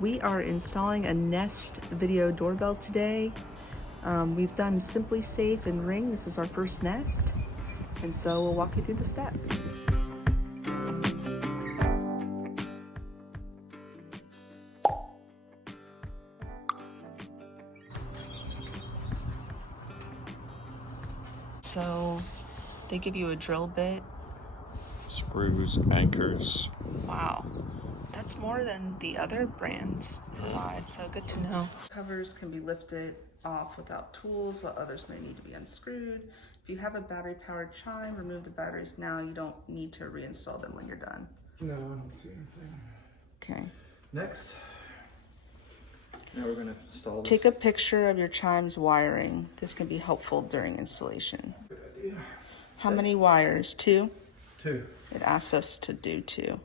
We are installing a Nest Video Doorbell today. We've done SimpliSafe and Ring. This is our first Nest, and so we'll walk you through the steps. So they give you a drill bit. Screws, anchors. Wow, that's more than the other brands provide, so good to know. Covers can be lifted off without tools, while others may need to be unscrewed. If you have a battery-powered chime, remove the batteries now. You don't need to reinstall them when you're done. No, I don't see anything. Okay. Next. Now we're going to install this. Take a picture of your chime's wiring. This can be helpful during installation. Good idea. How many wires? 2? 2. It asks us to do 2. Okay.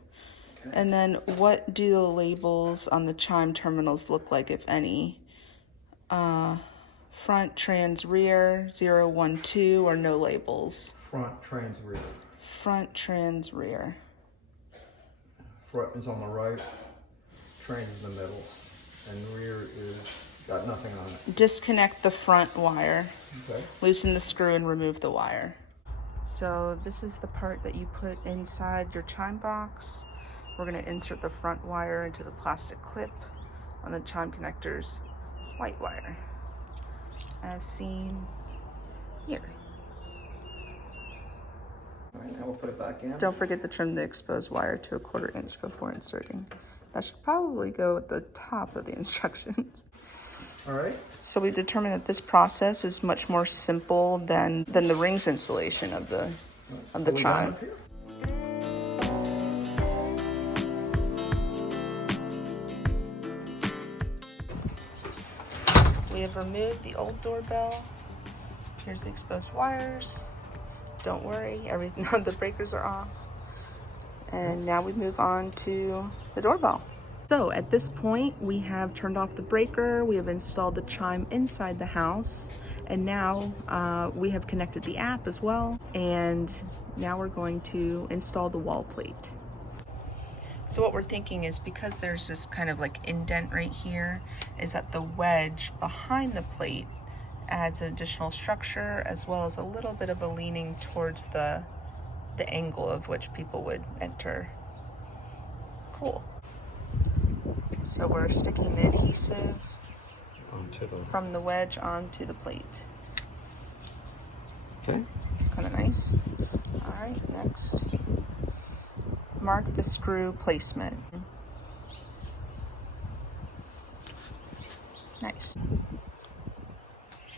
And then what do the labels on the chime terminals look like, if any? Front, trans, rear, 0, 1, 2, or no labels? Front, trans, rear. Front, trans, rear. Front is on the right, trans is in the middle, and rear is got nothing on it. Disconnect the front wire. Okay. Loosen the screw and remove the wire. So this is the part that you put inside your chime box. We're going to insert the front wire into the plastic clip on the chime connector's white wire, as seen here. All right, now we'll put it back in. Don't forget to trim the exposed wire to 1/4 inch before inserting. That should probably go at the top of the instructions. All right. So we determined that this process is much more simple than the rings installation of the chime. We have removed the old doorbell. Here's the exposed wires. Don't worry, everything the breakers are off. And now we move on to the doorbell. So at this point, we have turned off the breaker, we have installed the chime inside the house, and now we have connected the app as well, and now we're going to install the wall plate. So what we're thinking is, because there's this kind of like indent right here, is that the wedge behind the plate adds additional structure, as well as a little bit of a leaning towards the angle of which people would enter. Cool. So we're sticking the adhesive from the wedge onto the plate. Okay. It's kind of nice. All right, next. Mark the screw placement. Nice.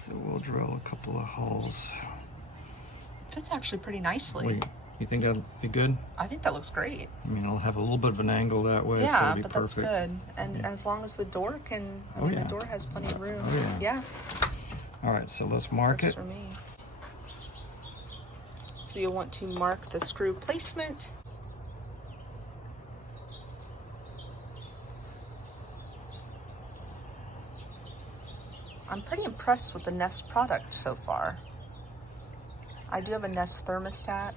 So we'll drill a couple of holes. Fits actually pretty nicely. Wait, you think that'll be good? I think that looks great. I mean, it'll have a little bit of an angle that way. Yeah, so but perfect. that's good. And as long as the door can, I mean, the door has plenty of room. Oh, yeah. All right, so let's mark Works it. for me. So you'll want to mark the screw placement. I'm pretty impressed with the Nest product so far. I do have a Nest thermostat,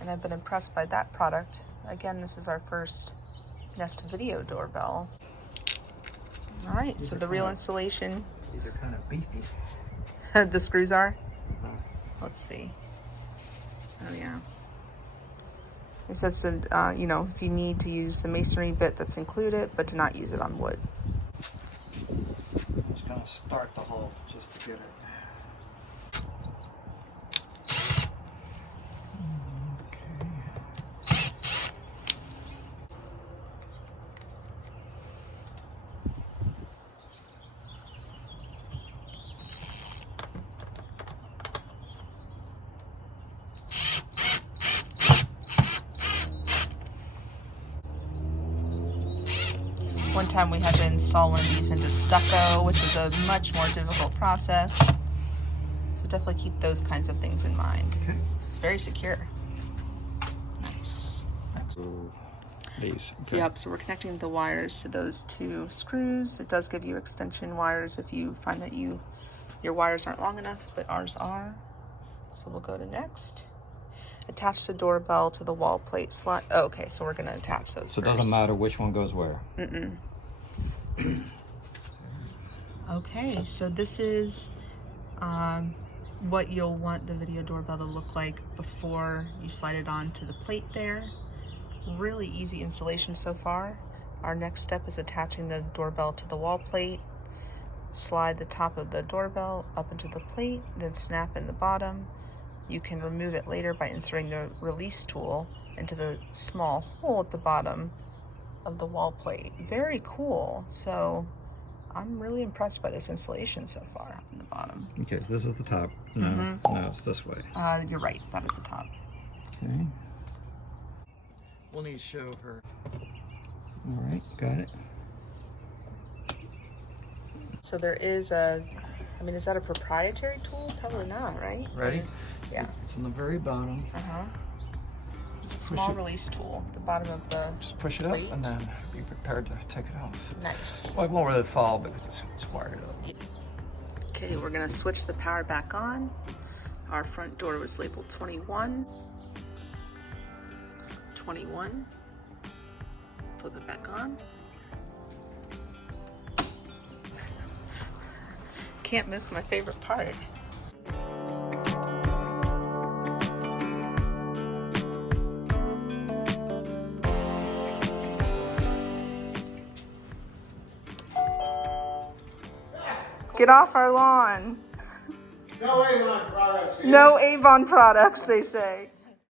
and I've been impressed by that product. Again, this is our first Nest Video Doorbell. All right, so the real installation. These are kind of beefy. The screws are? Let's see. Oh yeah. It says to, you know, if you need to use the masonry bit that's included, but to not use it on wood. I'm just gonna start the hole just to get it. One time we had to install one of these into stucco, which is a much more difficult process. So definitely keep those kinds of things in mind. Okay. It's very secure. Nice. These. So, yep, so we're connecting the wires to those 2 screws. It does give you extension wires if you find that your wires aren't long enough, but ours are. So we'll go to next. attach the doorbell to the wall plate slide. Oh, okay, so we're gonna attach those So it first. doesn't matter which one goes where. Okay, so this is what you'll want the video doorbell to look like before you slide it onto the plate there. Really easy installation so far. Our next step is attaching the doorbell to the wall plate. Slide the top of the doorbell up into the plate, then snap in the bottom. You can remove it later by inserting the release tool into the small hole at the bottom of the wall plate. Very cool. So I'm really impressed by this installation so far. In the bottom. Okay, this is the top. No, no, it's this way. You're right. That is the top. Okay. We'll need to show her. All right, got it. So there is a, I mean, is that a proprietary tool? Probably not, right? Ready? Yeah. It's on the very bottom. It's a small release tool at the bottom of the Just push it plate. up and then be prepared to take it off. Nice. Well, it won't really fall because it's wired up. Okay, we're gonna switch the power back on. Our front door was labeled 21. 21. Flip it back on. Can't miss my favorite part. Get off our lawn. No Avon products. No Avon products, they say.